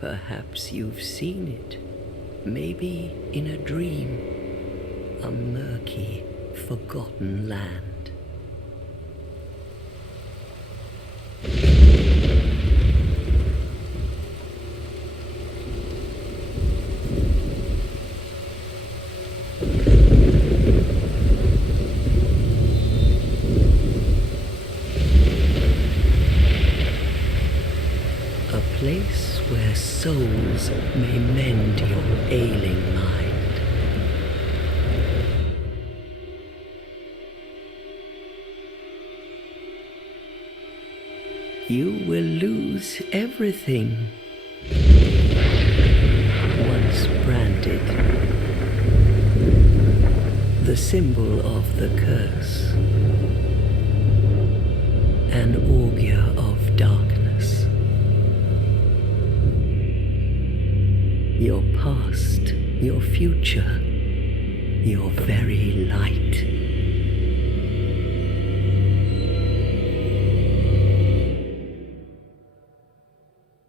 Perhaps you've seen it, maybe in a dream, a murky, forgotten land. A place where souls may mend your ailing mind. You will lose everything once branded, the symbol of the curse, an augur of darkness. Your past, your future, your very light.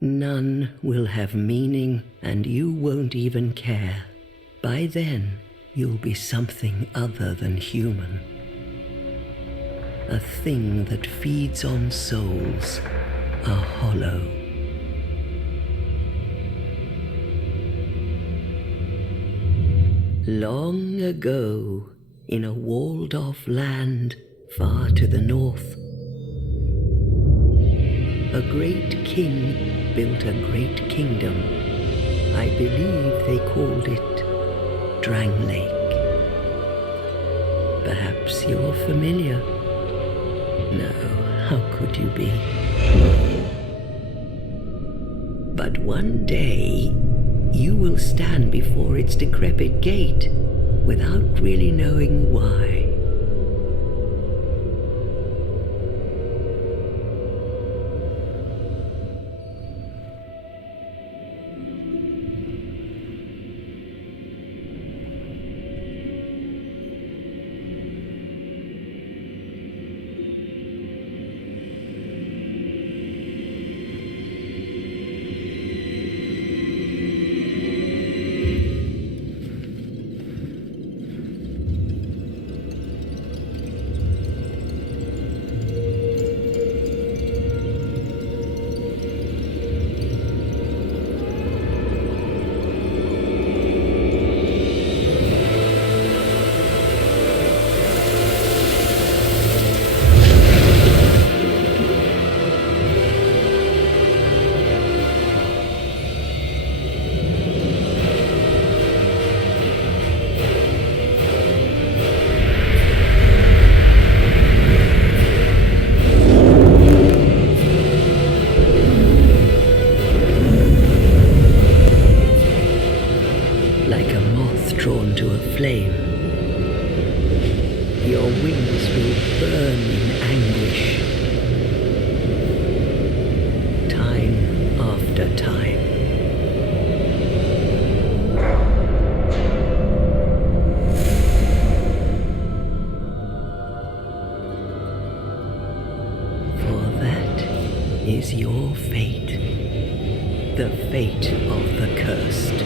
None will have meaning, and you won't even care. By then, you'll be something other than human. A thing that feeds on souls, a hollow. Long ago, in a walled-off land far to the north, a great king built a great kingdom. I believe they called it Drang Lake. Perhaps you're familiar. No, how could you be? But one day, you will stand before its decrepit gate without really knowing why. Your wings will burn in anguish, time after time. For that is your fate, the fate of the cursed.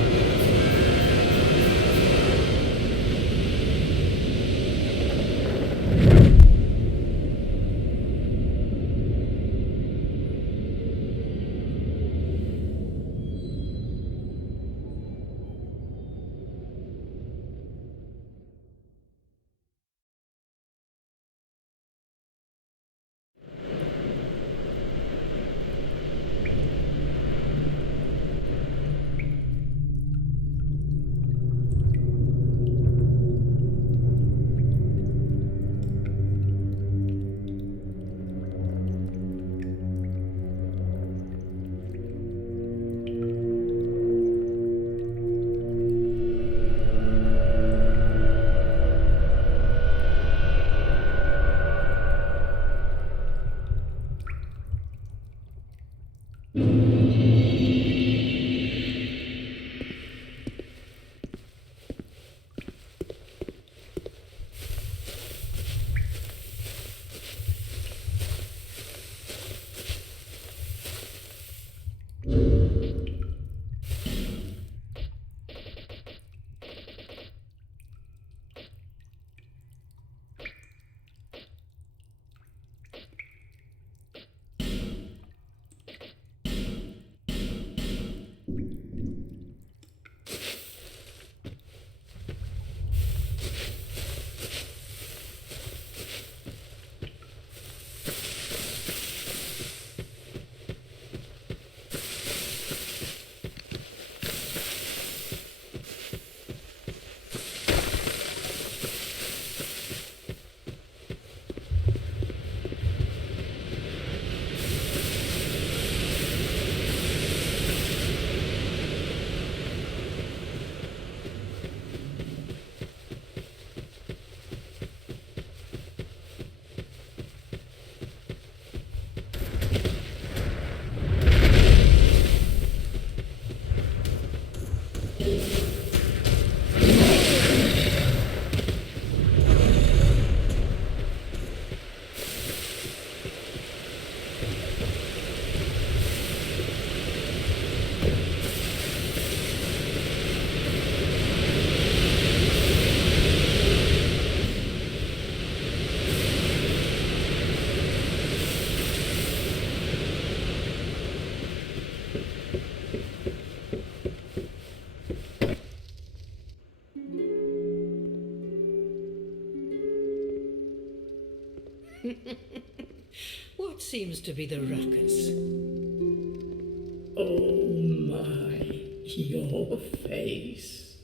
seems to be the ruckus? Oh my, your face.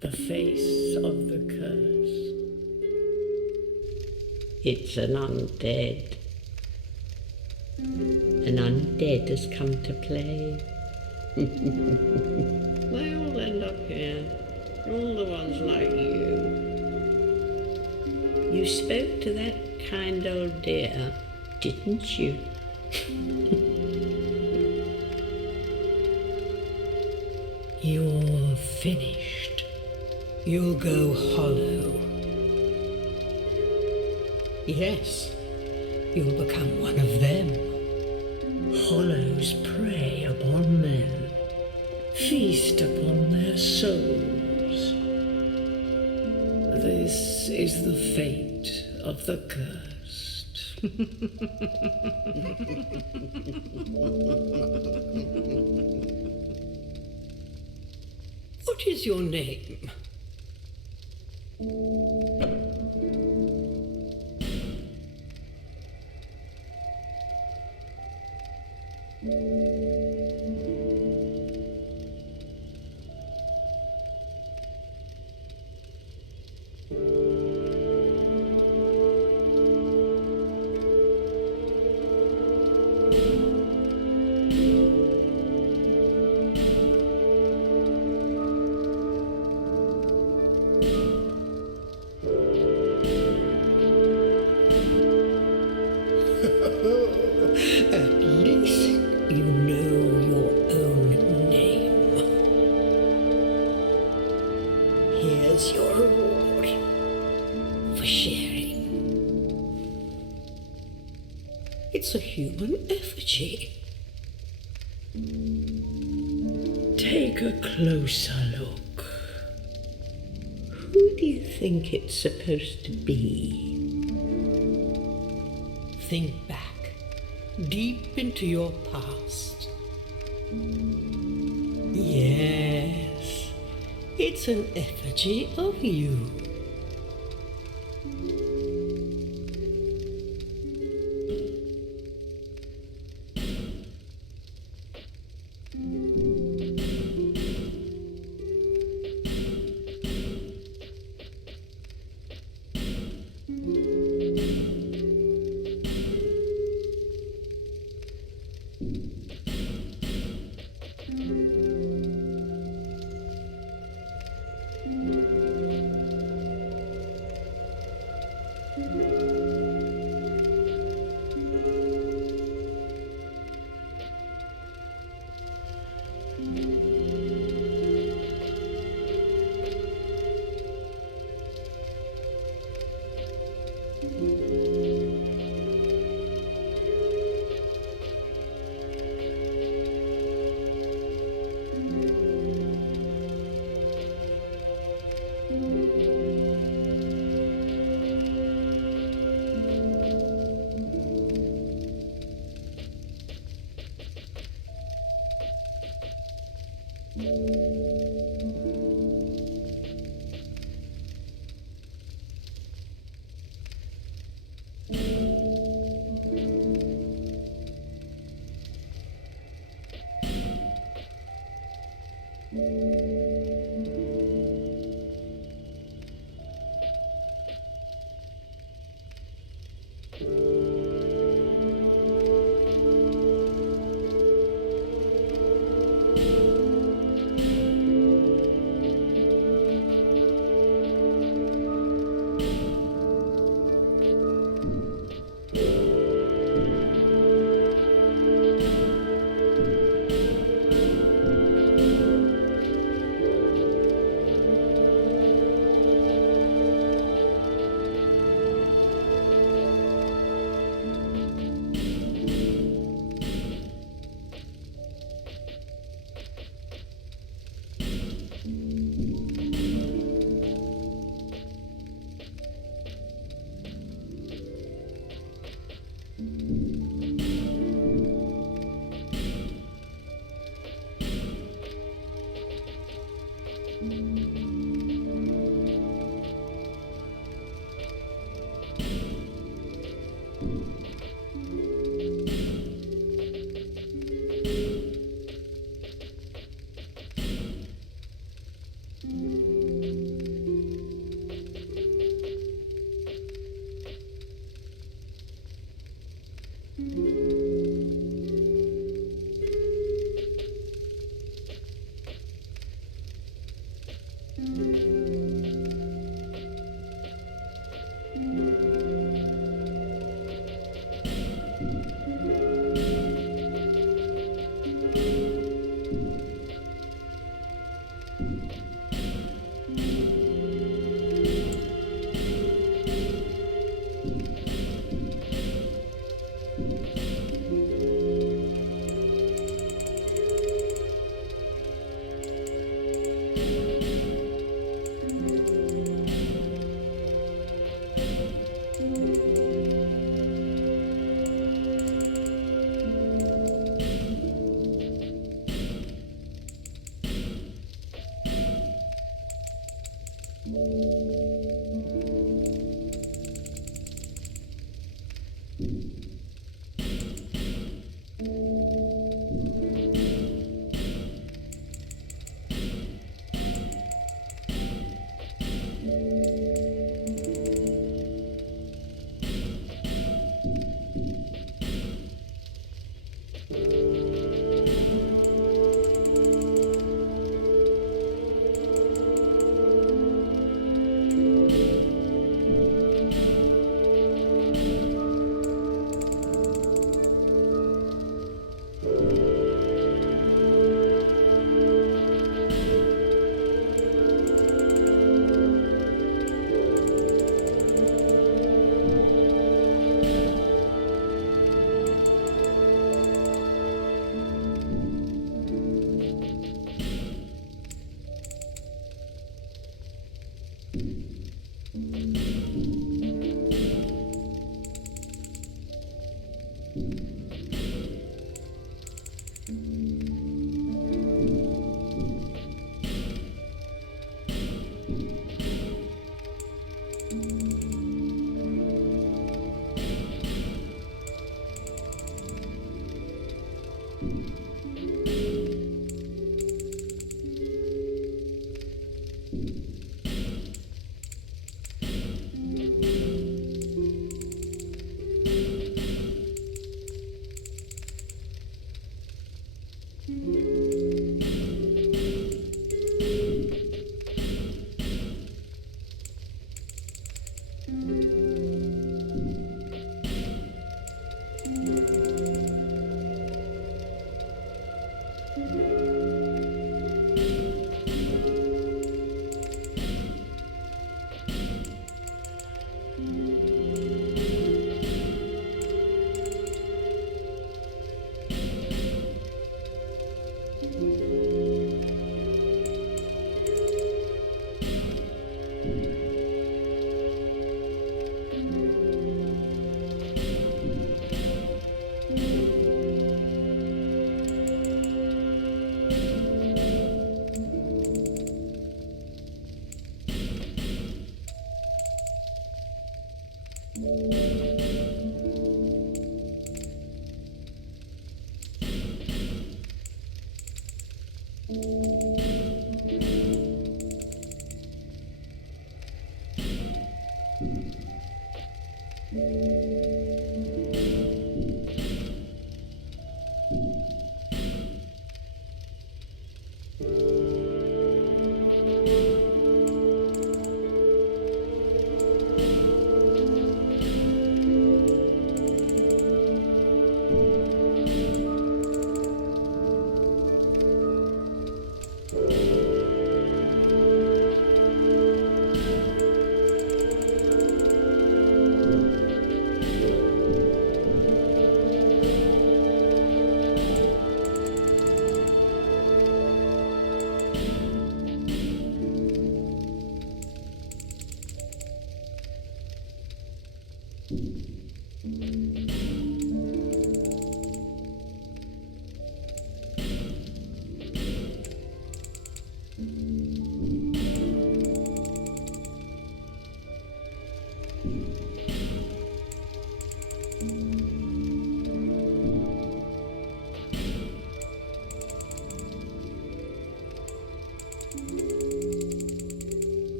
The face of the curse. It's an undead. An undead has come to play. They all end up here. All the ones like you. You spoke to that kind old dear, didn't you? You're finished. You'll go hollow. Yes, you'll become one of them. Hollows prey upon men, feast upon their souls. This is the fate of the cursed. What is your name? At least you know your own name. Here's your reward for sharing. It's a human effigy. Take a closer look. Who do you think it's supposed to be? Think back, deep into your past. Yes, it's an effigy of you.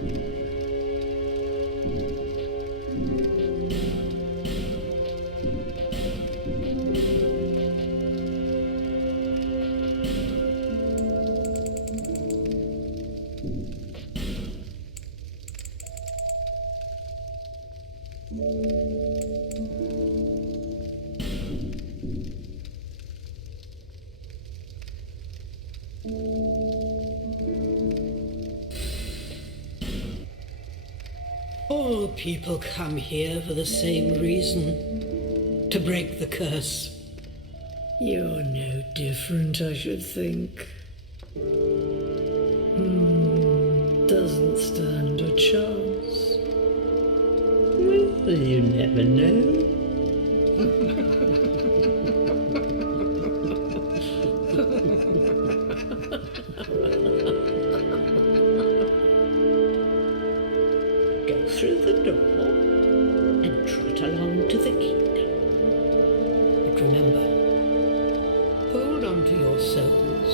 you All people come here for the same reason, to break the curse. You're no different, I should think. Doesn't stand a chance. Well, you never know. Go through the door and trot along to the kingdom. But remember, hold on to your souls.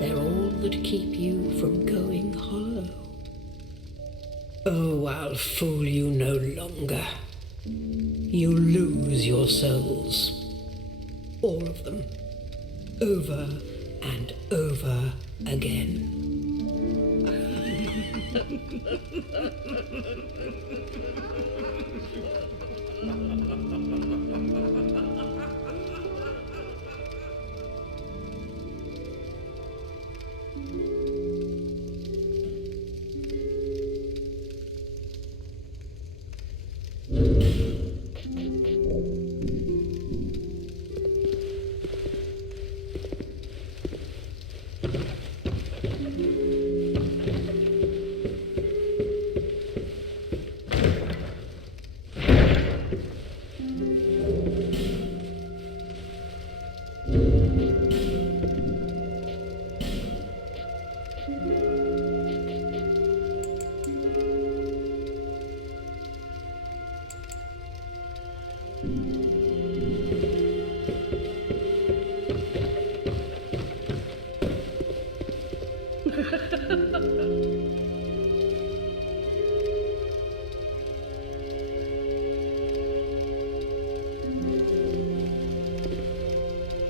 They're all that keep you from going hollow. Oh, I'll fool you no longer. You lose your souls. All of them. Over and over again.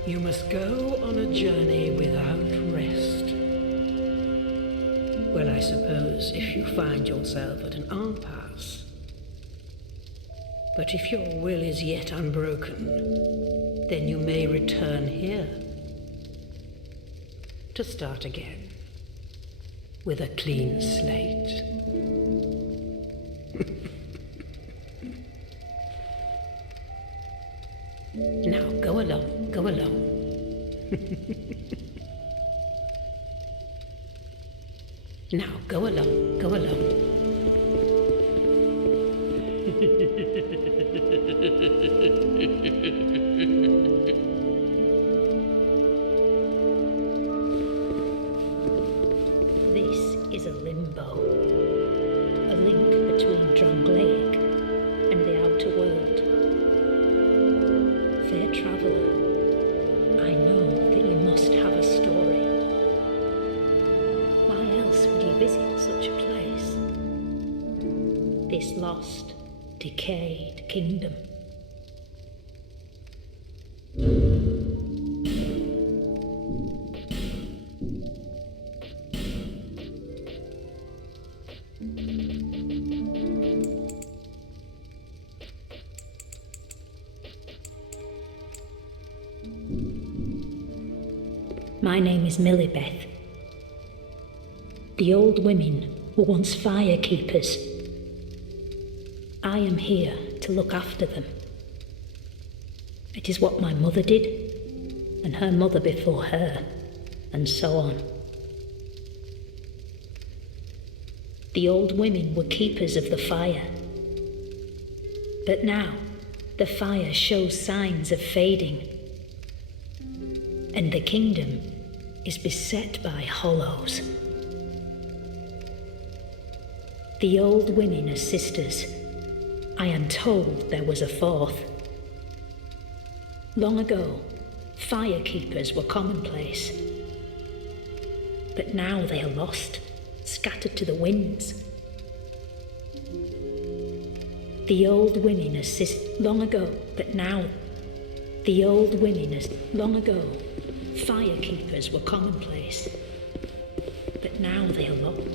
You must go on a journey without rest. Well, I suppose if you find yourself at an impasse. But if your will is yet unbroken, then you may return here to start again with a clean slate. Now, go along, go along. Now, go along, go along. This is a limbo, a link between Drangleic and the outer world. Fair traveller, I know that you must have a story. Why else would you visit such a place? This lost, decayed kingdom. My name is Millibeth. The old women were once fire keepers. I am here to look after them. It is what my mother did, and her mother before her, and so on. The old women were keepers of the fire. But now, the fire shows signs of fading, and the kingdom is beset by hollows. The old women are sisters. I am told there was a fourth. Long ago, fire keepers were commonplace. But now they are lost, scattered to the winds. The old women assist long ago, but now the old women long ago, fire keepers were commonplace. But now they are lost.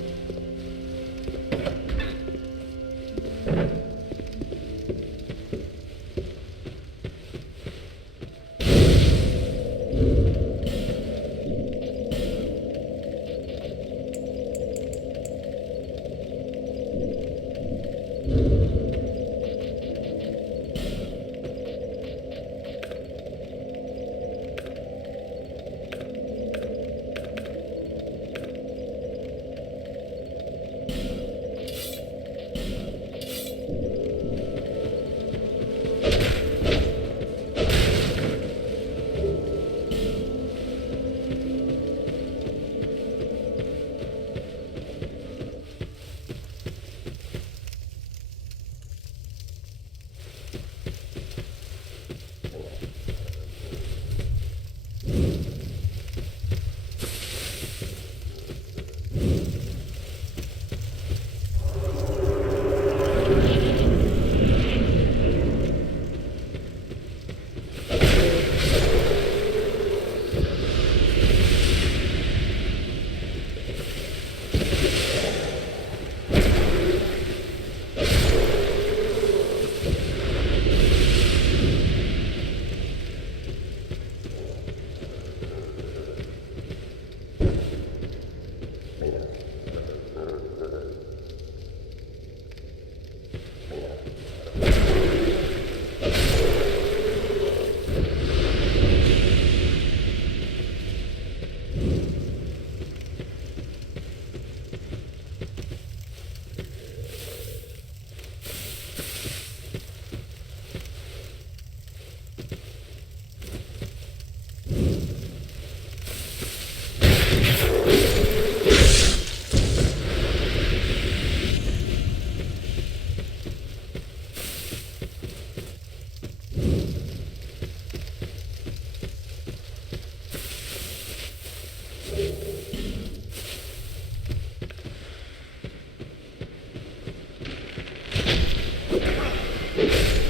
Thank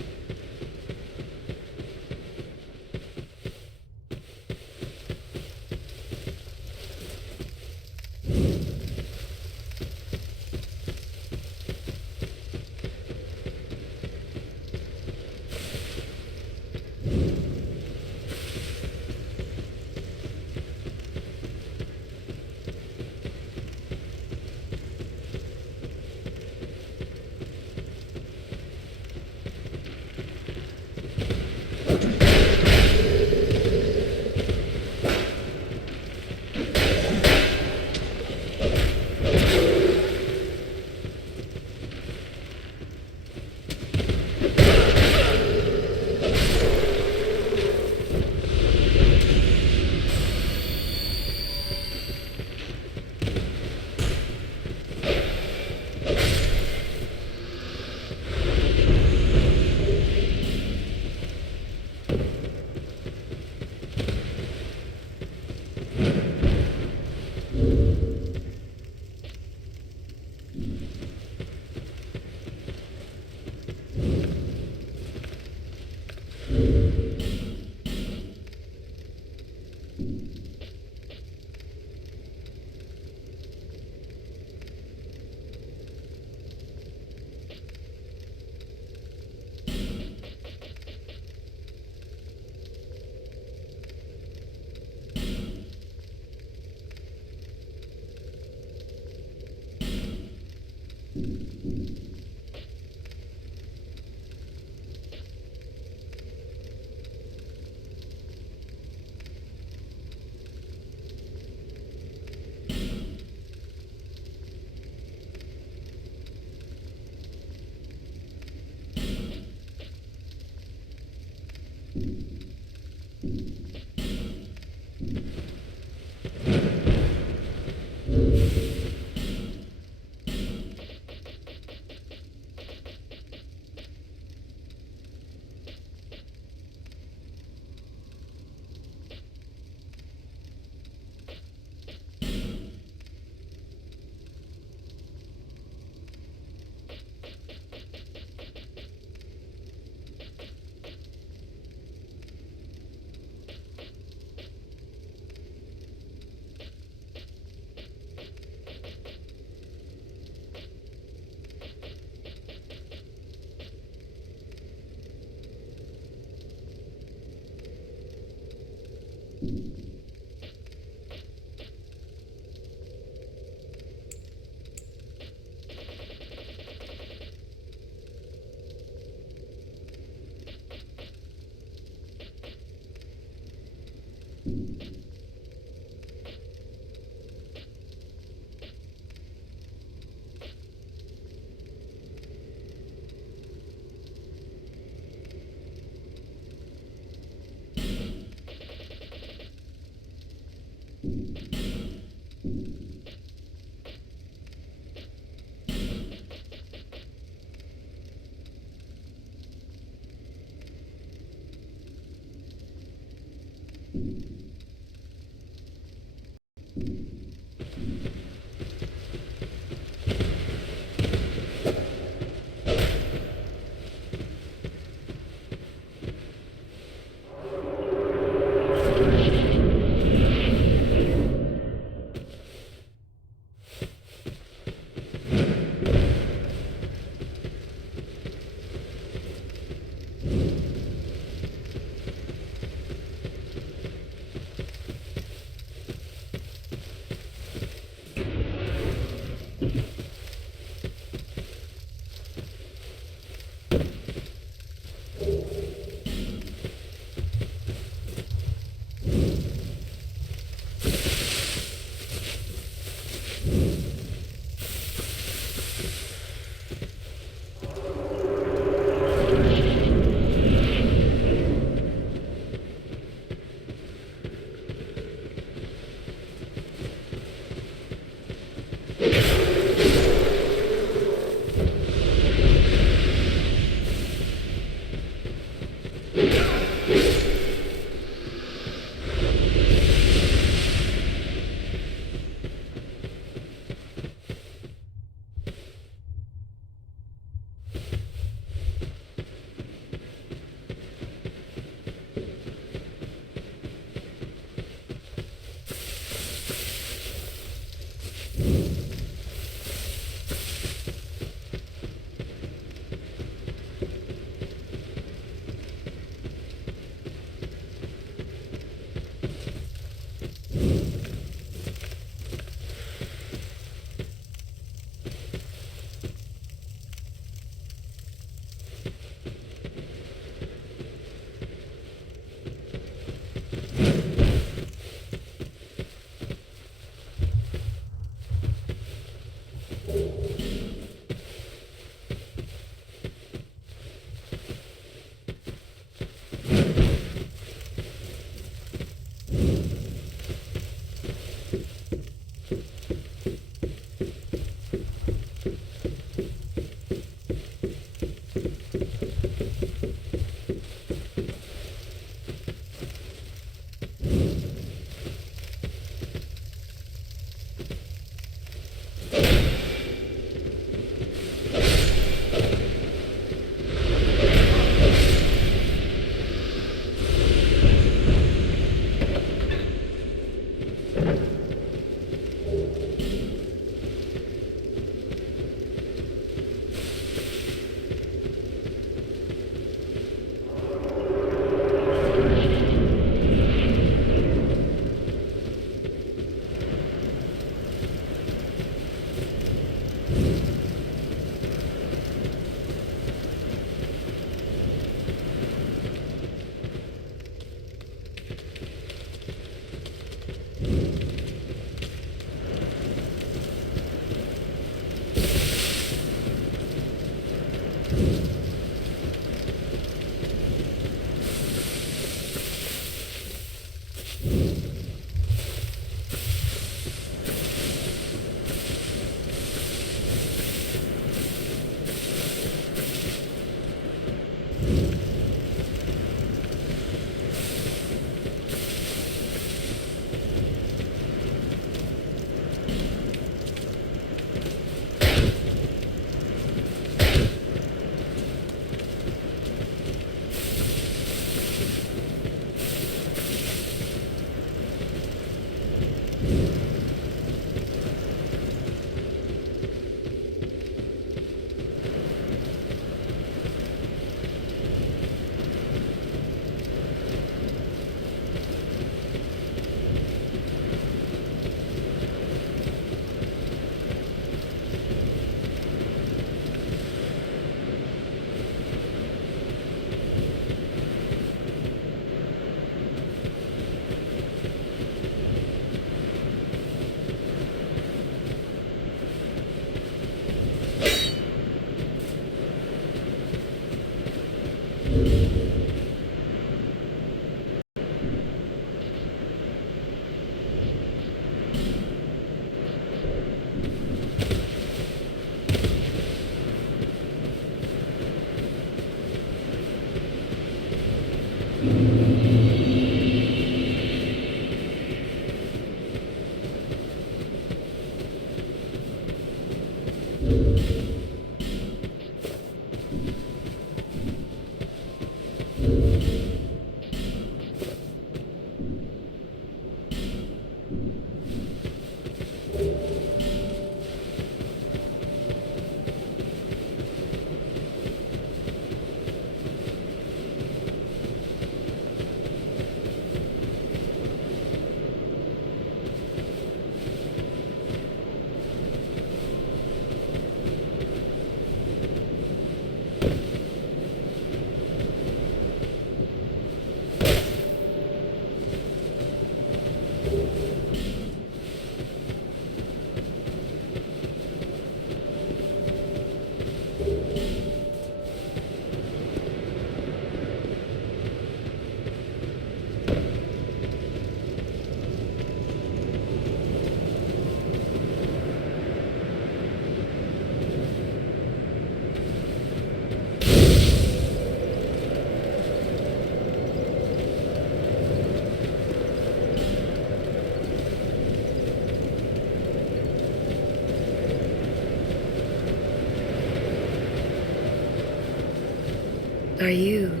Are you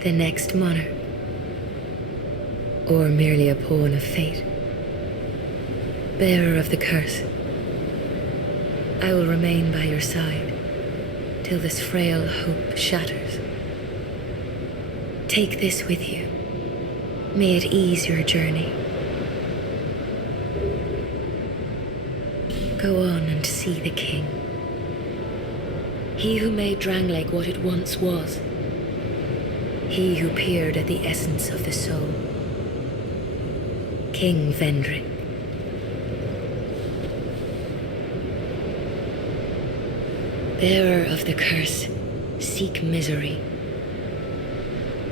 the next monarch? Or merely a pawn of fate? Bearer of the curse, I will remain by your side till this frail hope shatters. Take this with you. May it ease your journey. Go on and see the king. He who made Drangleic what it once was. He who peered at the essence of the soul. King Vendrick. Bearer of the curse, seek misery.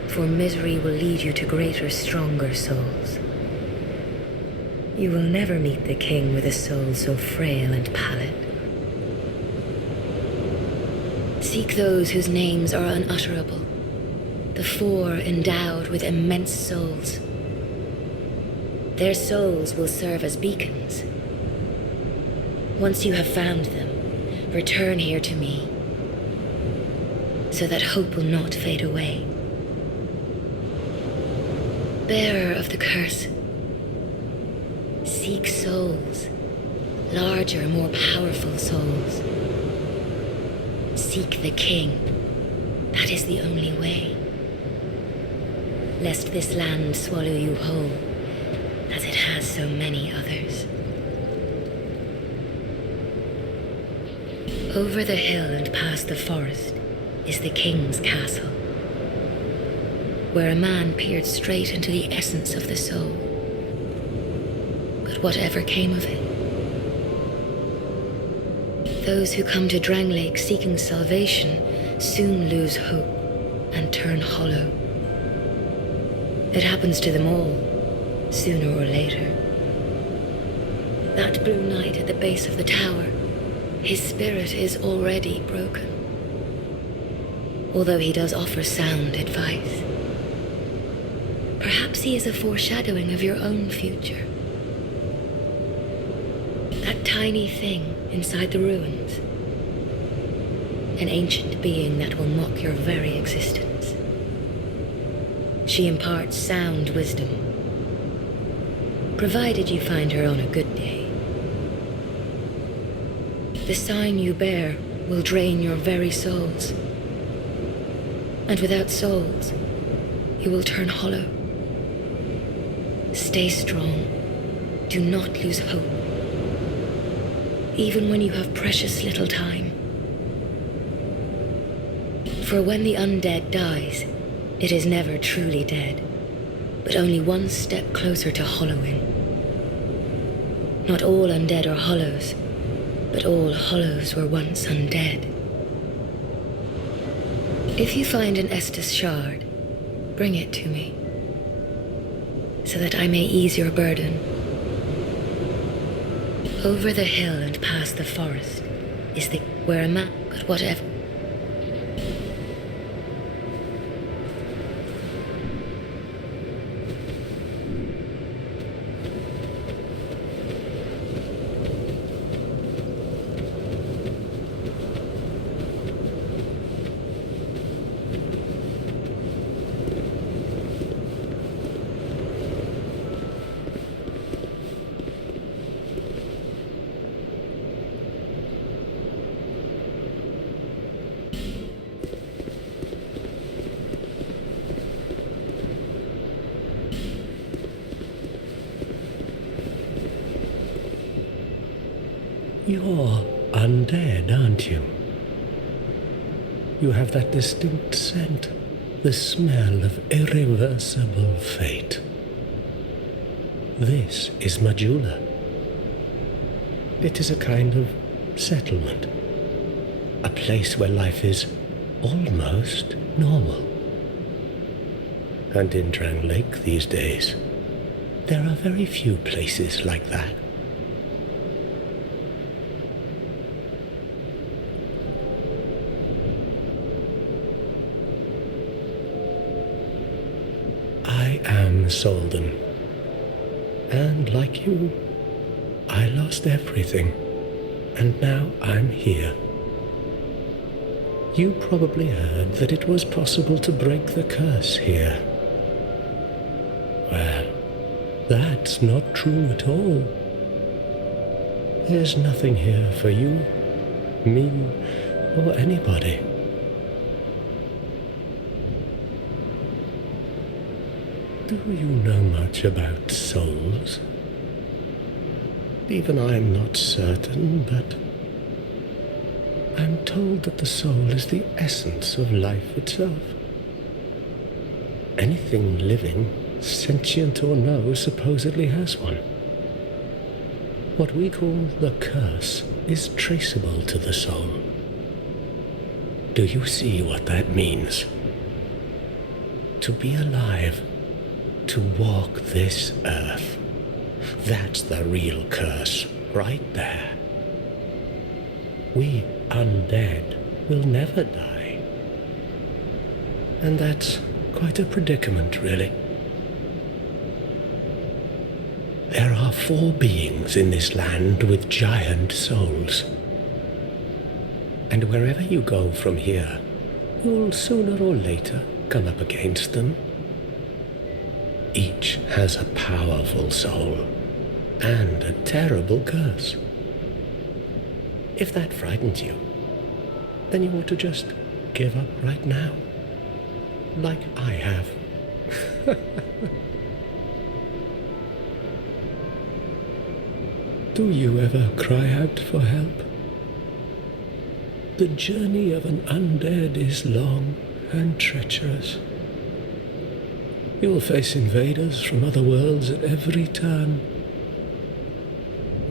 For misery will lead you to greater, stronger souls. You will never meet the king with a soul so frail and pallid. Seek those whose names are unutterable, the four endowed with immense souls. Their souls will serve as beacons. Once you have found them, return here to me, so that hope will not fade away. Bearer of the curse, seek souls, larger, more powerful souls. Seek the king. That is the only way. Lest this land swallow you whole, as it has so many others. Over the hill and past the forest is the king's castle, where a man peered straight into the essence of the soul. But whatever came of it? Those who come to Drangleic seeking salvation soon lose hope and turn hollow. It happens to them all, sooner or later. That blue knight at the base of the tower, his spirit is already broken. Although he does offer sound advice. Perhaps he is a foreshadowing of your own future. That tiny thing inside the ruins. An ancient being that will mock your very existence. She imparts sound wisdom, provided you find her on a good day. The sign you bear will drain your very souls. And without souls, you will turn hollow. Stay strong. Do not lose hope. Even when you have precious little time. For when the undead dies, it is never truly dead, but only one step closer to hollowing. Not all undead are hollows, but all hollows were once undead. If you find an Estus shard, bring it to me, so that I may ease your burden. Over the hill and past the forest is the where a man, but whatever. You're undead, aren't you? You have that distinct scent, the smell of irreversible fate. This is Majula. It is a kind of settlement. A place where life is almost normal. And in Drang Lake these days, there are very few places like that. I am Solden. And like you, I lost everything. And now I'm here. You probably heard that it was possible to break the curse here. Well, that's not true at all. There's nothing here for you, me, or anybody. Do you know much about souls? Even I'm not certain, but I'm told that the soul is the essence of life itself. Anything living, sentient or no, supposedly has one. What we call the curse is traceable to the soul. Do you see what that means? To be alive, to walk this earth. That's the real curse, right there. We undead will never die. And that's quite a predicament, really. There are 4 beings in this land with giant souls. And wherever you go from here, you'll sooner or later come up against them. Each has a powerful soul and a terrible curse. If that frightens you, then you ought to just give up right now, like I have. Do you ever cry out for help? The journey of an undead is long and treacherous. You will face invaders from other worlds at every turn.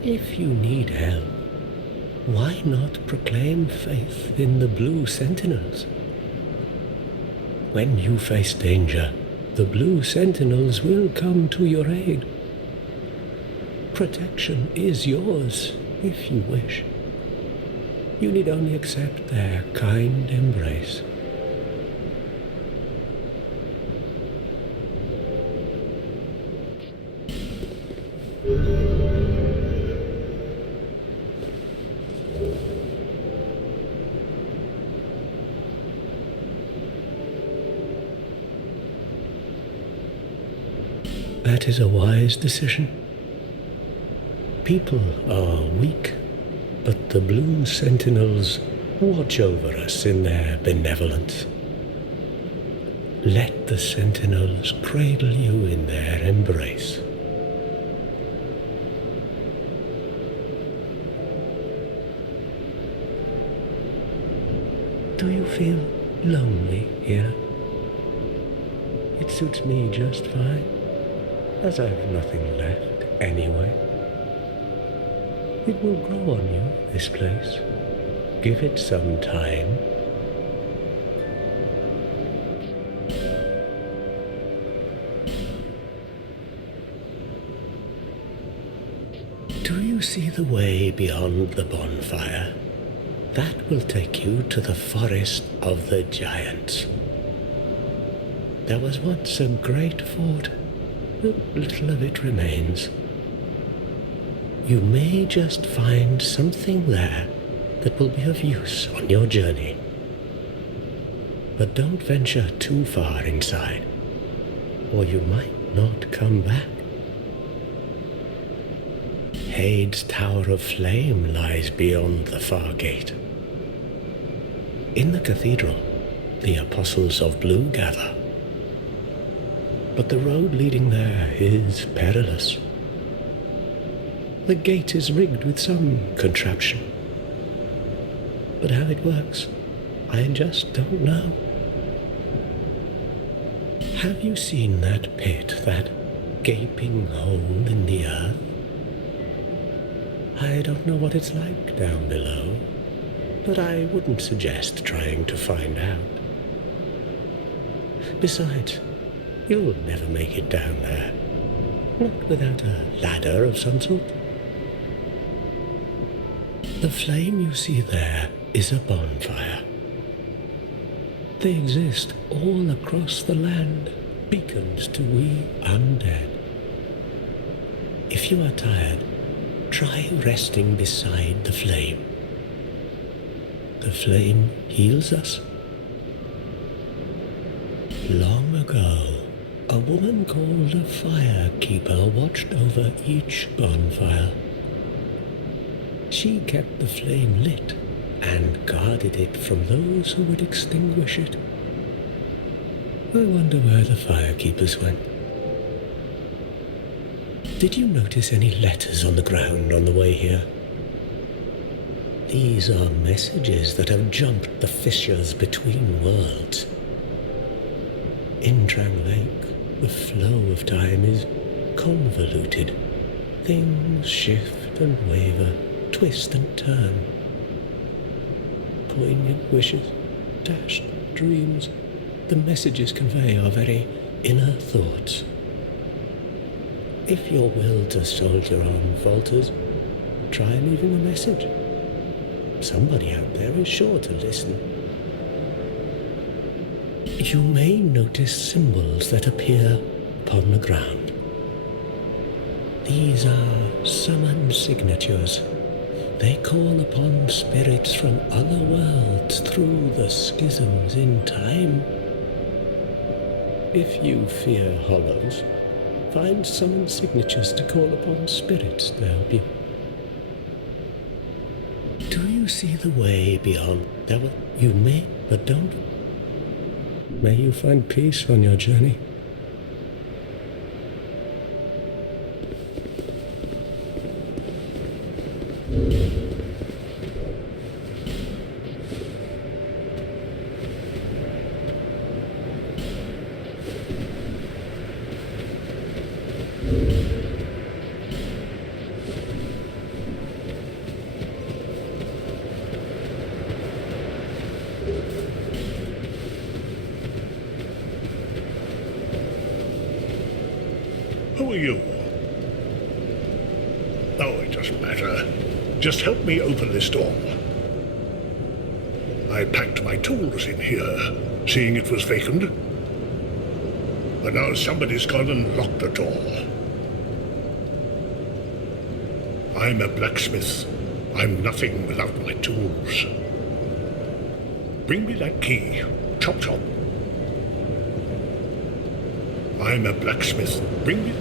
If you need help, why not proclaim faith in the Blue Sentinels? When you face danger, the Blue Sentinels will come to your aid. Protection is yours, if you wish. You need only accept their kind embrace. That is a wise decision. People are weak, but the Blue Sentinels watch over us in their benevolence. Let the Sentinels cradle you in their embrace. Do you feel lonely here? It suits me just fine, as I've nothing left anyway. It will grow on you, this place. Give it some time. Do you see the way beyond the bonfire? That will take you to the forest of the giants. There was once a great fort, but little of it remains. You may just find something there that will be of use on your journey. But don't venture too far inside, or you might not come back. Hade's Tower of Flame lies beyond the far gate. In the cathedral, the Apostles of Blue gather. But the road leading there is perilous. The gate is rigged with some contraption. But how it works, I just don't know. Have you seen that pit, that gaping hole in the earth? I don't know what it's like down below, but I wouldn't suggest trying to find out. Besides, you'll never make it down there, not without a ladder of some sort. The flame you see there is a bonfire. They exist all across the land, beacons to we undead. If you are tired, try resting beside the flame. The flame heals us. Long ago, a woman called a firekeeper watched over each bonfire. She kept the flame lit and guarded it from those who would extinguish it. I wonder where the firekeepers went. Did you notice any letters on the ground on the way here? These are messages that have jumped the fissures between worlds. In Drang Lake, the flow of time is convoluted. Things shift and waver, twist and turn. Poignant wishes, dashed dreams, the messages convey our very inner thoughts. If your will to soldier on falters, try leaving a message. Somebody out there is sure to listen. You may notice symbols that appear upon the ground. These are summon signatures. They call upon spirits from other worlds through the schisms in time. If you fear hollows, find summon signatures to call upon spirits to help you. Do you see the way beyond? You may, but don't. May you find peace on your journey. Who are you? Oh, it doesn't matter. Just help me open this door. I packed my tools in here, seeing it was vacant. But now somebody's gone and locked the door. I'm a blacksmith. I'm nothing without my tools. Bring me that key. Chop chop. I'm a blacksmith. Bring me...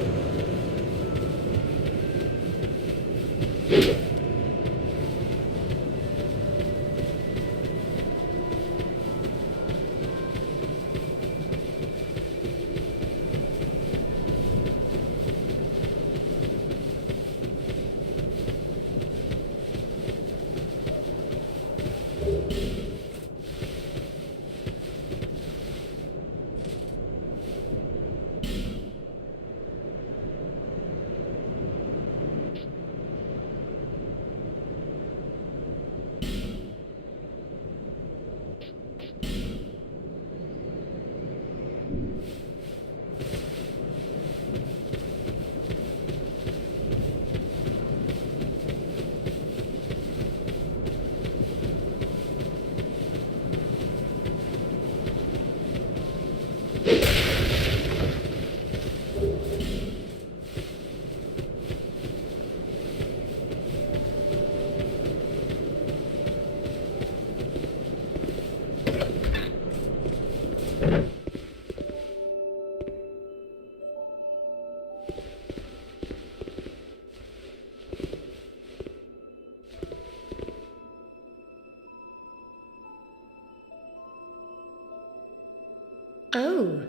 Oh,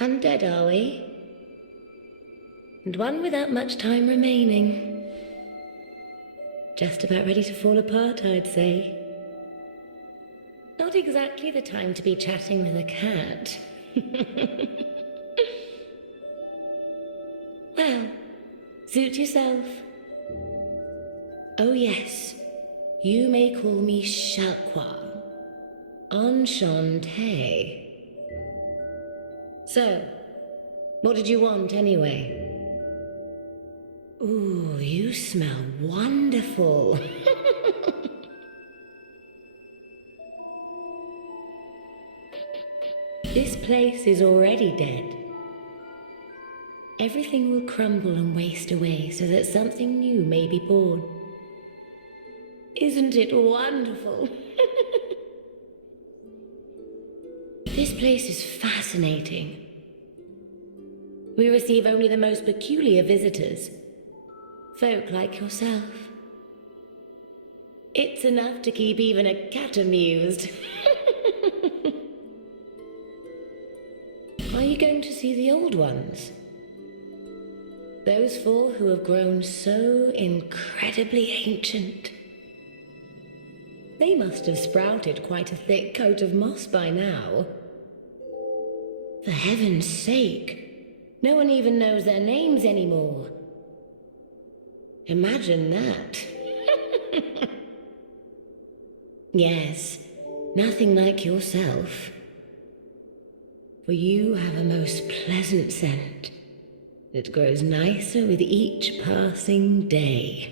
undead are we? And one without much time remaining. Just about ready to fall apart, I'd say. Not exactly the time to be chatting with a cat. Well, suit yourself. Oh yes, you may call me Shalqua. Enchanté. So, what did you want anyway? Ooh, you smell wonderful. This place is already dead. Everything will crumble and waste away so that something new may be born. Isn't it wonderful? This place is fascinating. We receive only the most peculiar visitors, folk like yourself. It's enough to keep even a cat amused. Are you going to see the old ones? Those four who have grown so incredibly ancient. They must have sprouted quite a thick coat of moss by now. For heaven's sake, no one even knows their names anymore. Imagine that. Yes, nothing like yourself. For you have a most pleasant scent that grows nicer with each passing day.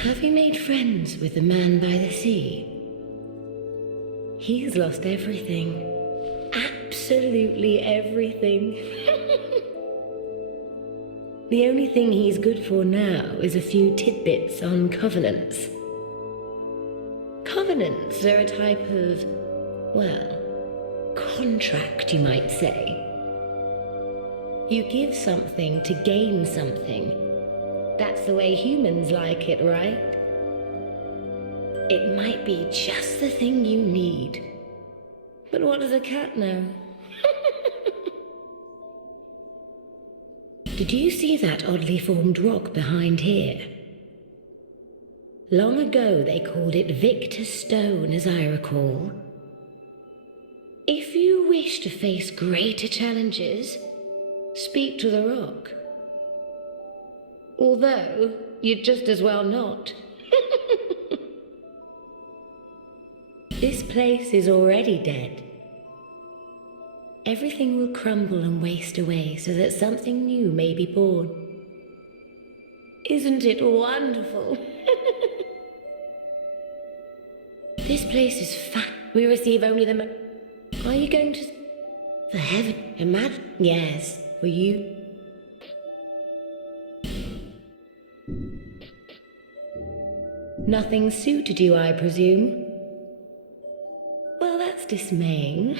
Have you made friends with the man by the sea? He's lost everything. Absolutely everything. The only thing he's good for now is a few tidbits on covenants. Covenants are a type of, well, contract, you might say. You give something to gain something. That's the way humans like it, right? It might be just the thing you need. But what does a cat know? Did you see that oddly formed rock behind here? Long ago they called it Victor's Stone, as I recall. If you wish to face greater challenges, speak to the rock. Although, you'd just as well not. This place is already dead. Everything will crumble and waste away so that something new may be born. Isn't it wonderful? This place is fat. We receive only the Are you going to... For heaven, imagine... Yes, for you... Nothing suited you, I presume? Well, that's dismaying.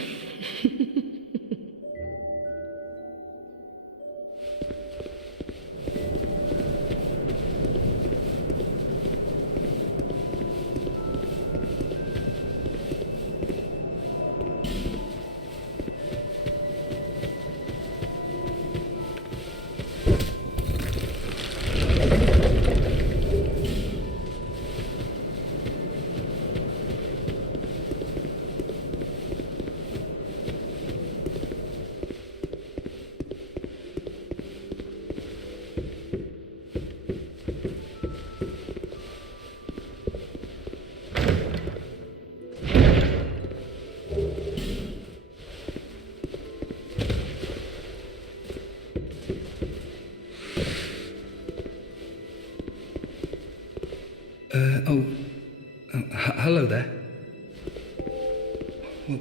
Hello there.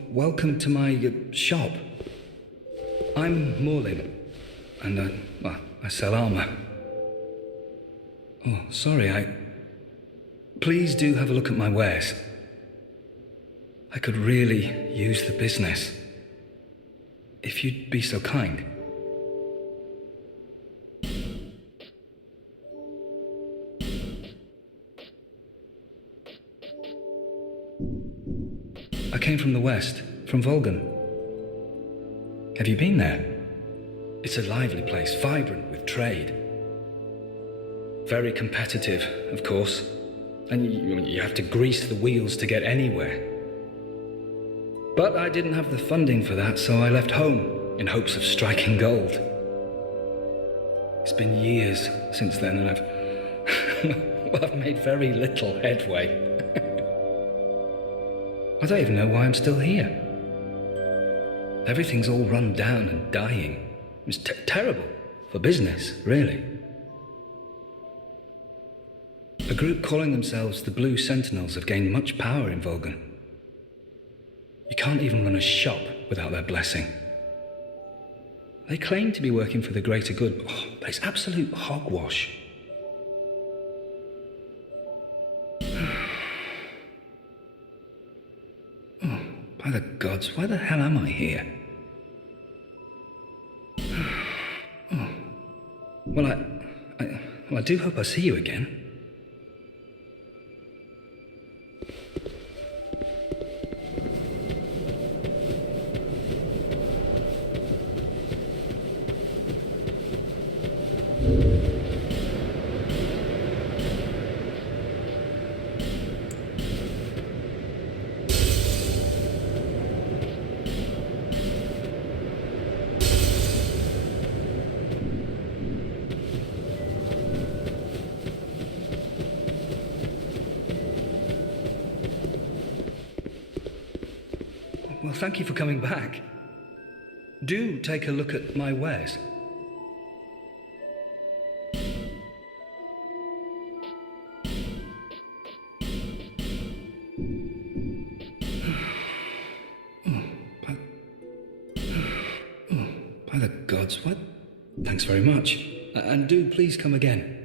Welcome to my shop. I'm Morlin, and I sell armor. Oh, sorry, Please do have a look at my wares. I could really use the business. If you'd be so kind. I came from the west, from Volgan. Have you been there? It's a lively place, vibrant with trade. Very competitive, of course. And you have to grease the wheels to get anywhere. But I didn't have the funding for that, so I left home in hopes of striking gold. It's been years since then, and I've made very little headway. I don't even know why I'm still here. Everything's all run down and dying. It's terrible for business, really. A group calling themselves the Blue Sentinels have gained much power in Vulcan. You can't even run a shop without their blessing. They claim to be working for the greater good, but it's absolute hogwash. Oh, by the gods, why the hell am I here? Oh. Well, I do hope I see you again. Well, thank you for coming back. Do take a look at my wares. By the gods, what? Thanks very much. And do please come again.